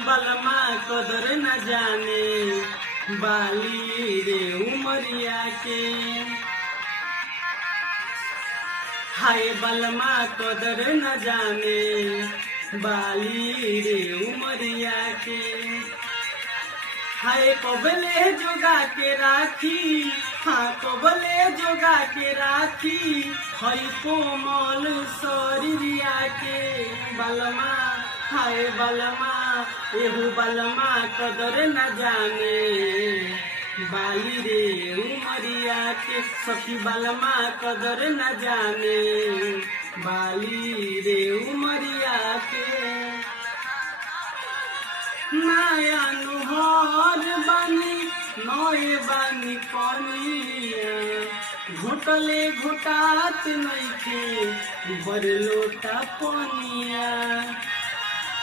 बलमा कदर न जाने बाली रे उमरिया के। हाय बलमा कदर न जाने बाली रे उमरिया के। हाय कबले जोगा के राखी, हाँ कबले जोगा के राखी, हई कोमल शरीरिया के। बलमा हाय बलमा एहू बलमा कदर न जाने बाली रे उमरिया के। सखी बलमा कदर न जाने बाली रे उमरिया के। नया नुहर बानी नए बानी कनिया, घोटले घोटात नइखे बरलोटा पनिया।